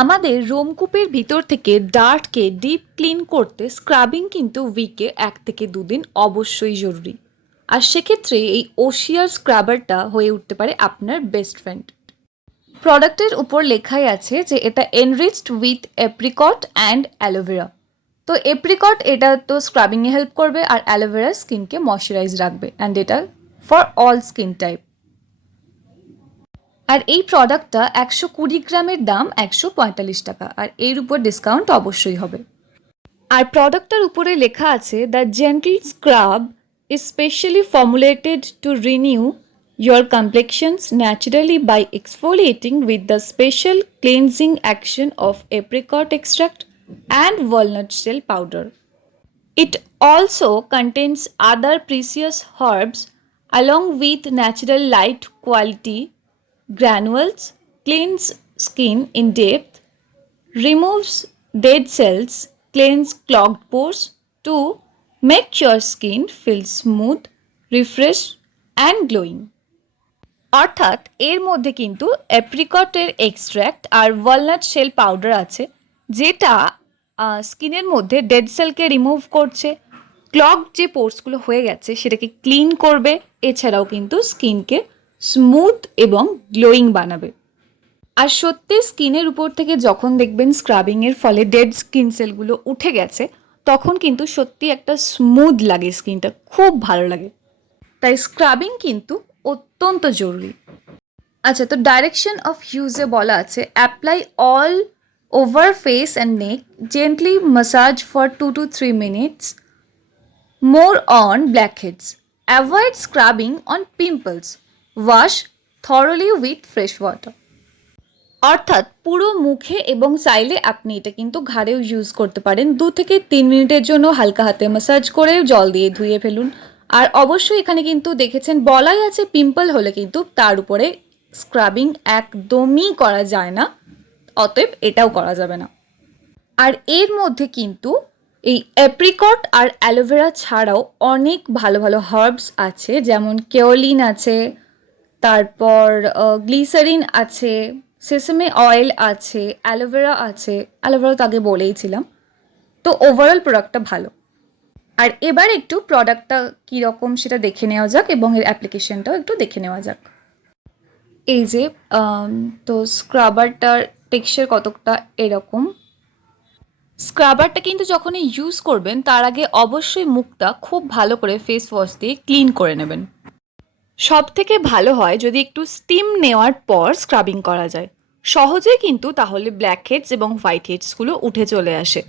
আমাদের রোমকূপের ভিতর থেকে ডার্টকে ডিপ ক্লিন করতে স্ক্রাবিং কিন্তু উইকে 1 থেকে 2 দিন অবশ্যই জরুরি। আর সেক্ষেত্রে এই ওশিয়ার স্ক্রাবারটা হয়ে উঠতে পারে আপনার বেস্ট ফ্রেন্ড। প্রোডাক্টের উপর লেখাই আছে যে এটা enriched with apricot and aloe vera. তো এপ্রিকট এটা তো স্ক্রাবিংয়ে হেল্প করবে, আর অ্যালোভেরা স্কিনকে ময়শ্চারাইজ রাখবে, অ্যান্ড এটা ফর অল স্কিন টাইপ। আর এই প্রোডাক্টটা 120 গ্রামের দাম 145 টাকা, আর এর উপর ডিসকাউন্ট অবশ্যই হবে। আর প্রোডাক্টটার উপরে লেখা আছে the gentle scrub is specially formulated to renew your complexions naturally by exfoliating with the special cleansing action of apricot extract and walnut shell powder. It also contains other precious herbs along with natural light quality granules, cleans skin in depth, removes dead cells, cleans clogged pores to make your skin feel smooth, refreshed and glowing. অর্থাৎ এর মধ্যে কিন্তু অ্যাপ্রিকটের extract আর walnut shell powder আছে, যেটা স্কিনের মধ্যে dead সেলকে remove করছে, clog যে পোর্সগুলো হয়ে গেছে সেটাকে ক্লিন করবে, এছাড়াও কিন্তু স্কিনকে স্মুথ এবং গ্লোয়িং বানাবে। আর সত্যি স্কিনের উপর থেকে যখন দেখবেন স্ক্রাবিংয়ের ফলে ডেড স্কিন সেলগুলো উঠে গেছে, তখন কিন্তু সত্যি একটা স্মুথ লাগে, স্কিনটা খুব ভালো লাগে। তাই স্ক্রাবিং কিন্তু অত্যন্ত জরুরি। আচ্ছা, তো ডাইরেকশন অফ ইউজে বলা আছে apply all over face and neck, gently massage for 2 to 3 minutes more on blackheads. Avoid scrubbing on pimples. Wash thoroughly with fresh water. অর্থাৎ পুরো মুখে এবং চাইলে আপনি এটা কিন্তু ঘাড়েও ইউজ করতে পারেন। 2 থেকে 3 মিনিটের জন্য হালকা হাতে ম্যাসাজ করে জল দিয়ে ধুয়ে ফেলুন। আর অবশ্যই এখানে কিন্তু দেখেছেন বলাই আছে পিম্পল হলে কিন্তু তার উপরে স্ক্রাবিং একদমই করা যায় না, অতএব এটাও করা যাবে না। আর এর মধ্যে কিন্তু এই অ্যাপ্রিকট আর অ্যালোভেরা ছাড়াও অনেক ভালো ভালো হার্বস আছে, যেমন কেওলিন আছে, তারপর গ্লিসারিন আছে, সেসামে অয়েল আছে, অ্যালোভেরা আছে, অ্যালোভেরা তো আগে বলেইছিলাম। তো ওভারঅল প্রোডাক্টটা ভালো। আর এবার একটু প্রোডাক্টটা কীরকম সেটা দেখে নেওয়া যাক এবং এর অ্যাপ্লিকেশনটাও একটু দেখে নেওয়া যাক। এই যে তো স্ক্রাবারটার টেক্সচার কতটা এরকম। স্ক্রাবারটা কিন্তু যখনই ইউজ করবেন তার আগে অবশ্যই মুখটা খুব ভালো করে ফেস ওয়াশ দিয়ে ক্লিন করে নেবেন। সব থেকে ভালো হয় যদি একটু স্টিম নেওয়ার পর স্ক্রাবিং করা যায়, সহজে কিন্তু তাহলে ব্ল্যাক হেডস এবং হোয়াইট হেডসগুলো উঠে চলে আসে।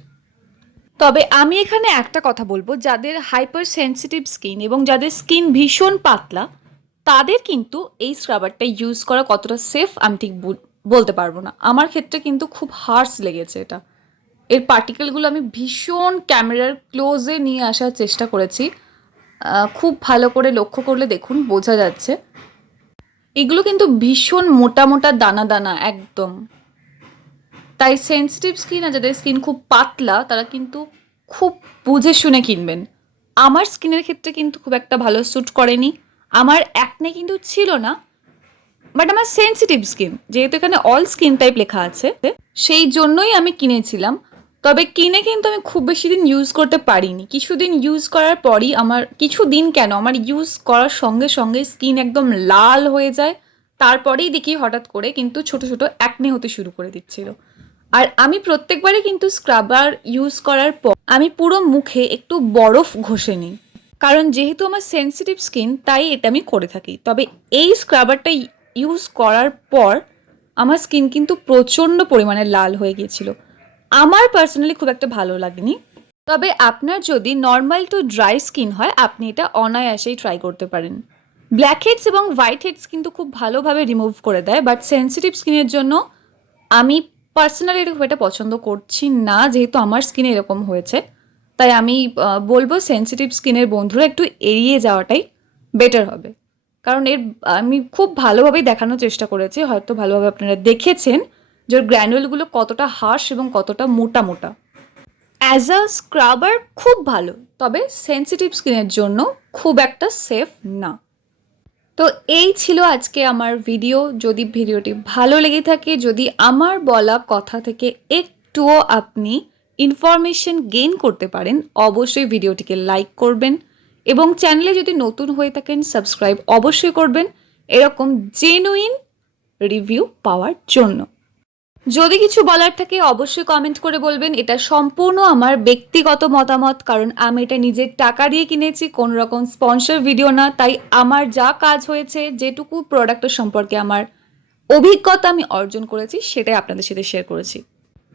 তবে আমি এখানে একটা কথা বলবো, যাদের হাইপার সেন্সিটিভ স্কিন এবং যাদের স্কিন ভীষণ পাতলা, তাদের কিন্তু এই স্ক্রাবারটা ইউজ করা কতটা সেফ আমি ঠিক বলতে পারবো না। আমার ক্ষেত্রে কিন্তু খুব হার্শ লেগেছে এটা। এর পার্টিকেলগুলো আমি ভীষণ ক্যামেরার ক্লোজে নিয়ে আসার চেষ্টা করেছি, খুব ভালো করে লক্ষ্য করলে দেখুন বোঝা যাচ্ছে এগুলো কিন্তু ভীষণ মোটা মোটা দানা দানা একদম। তাই সেন্সিটিভ স্কিন আর যাদের স্কিন খুব পাতলা তারা কিন্তু খুব বুঝে শুনে কিনবেন। আমার স্কিনের ক্ষেত্রে কিন্তু খুব একটা ভালো স্যুট করেনি। আমার অ্যাকনে কিন্তু ছিল না, বাট আমার সেন্সিটিভ স্কিন, যেহেতু এখানে অল স্কিন টাইপ লেখা আছে, সেই জন্যই আমি কিনেছিলাম। তবে কিনে কিন্তু আমি খুব বেশি দিন ইউজ করতে পারিনি। কিছুদিন ইউজ করার পরই আমার আমার ইউজ করার সঙ্গে সঙ্গে স্কিন একদম লাল হয়ে যায়। তারপরেই দেখি হঠাৎ করে কিন্তু ছোট ছোট অ্যাকনে হতে শুরু করে দিচ্ছিল। আর আমি প্রত্যেকবারই কিন্তু স্ক্রাবার ইউজ করার পর আমি পুরো মুখে একটু বরফ ঘষে নিই, কারণ যেহেতু আমার সেন্সিটিভ স্কিন তাই এটা আমি করে থাকি। তবে এই স্ক্রাবারটা ইউজ করার পর আমার স্কিন কিন্তু প্রচণ্ড পরিমাণে লাল হয়ে গিয়েছিল। আমার পার্সোনালি খুব একটা ভালো লাগেনি। তবে আপনার যদি নর্মাল টু ড্রাই স্কিন হয় আপনি এটা অনায়াসেই ট্রাই করতে পারেন। ব্ল্যাক হেডস এবং হোয়াইট হেডস কিন্তু খুব ভালোভাবে রিমুভ করে দেয়, বাট সেন্সিটিভ স্কিনের জন্য আমি পার্সোনালি এটা খুব একটা পছন্দ করছি না, যেহেতু আমার স্কিনে এরকম হয়েছে। তাই আমি বলবো সেন্সিটিভ স্কিনের বন্ধুরা একটু এড়িয়ে যাওয়াটাই বেটার হবে, কারণ আমি খুব ভালোভাবেই দেখানোর চেষ্টা করেছি, হয়তো ভালোভাবে আপনারা দেখেছেন যে ওর গ্র্যানুলগুলো কতটা হার্শ এবং কতটা মোটা মোটা। অ্যাজ আ স্ক্রাবার খুব ভালো, তবে সেন্সিটিভ স্কিনের জন্য খুব একটা সেফ না। তো এই ছিল আজকে আমার ভিডিও। যদি ভিডিওটি ভালো লেগে থাকে, যদি আমার বলা কথা থেকে একটুও আপনি ইনফরমেশন গেইন করতে পারেন, অবশ্যই ভিডিওটিকে লাইক করবেন এবং চ্যানেলে যদি নতুন হয়ে থাকেন সাবস্ক্রাইব অবশ্যই করবেন এরকম জেনুইন রিভিউ পাওয়ার জন্য। যদি কিছু বলার থাকে অবশ্যই কমেন্ট করে বলবেন। এটা সম্পূর্ণ আমার ব্যক্তিগত মতামত, কারণ আমি এটা নিজের টাকা দিয়ে কিনেছি, কোনো রকম স্পন্সর ভিডিও না। তাই আমার যা কাজ হয়েছে, যেটুকু প্রোডাক্টের সম্পর্কে আমার অভিজ্ঞতা আমি অর্জন করেছি, সেটাই আপনাদের সাথে শেয়ার করেছি।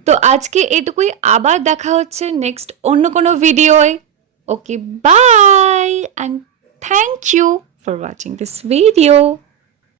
তো আজকে এটুকুই, আবার দেখা হচ্ছে নেক্সট অন্য কোনো ভিডিওয়। Okay, bye and thank you for watching this video.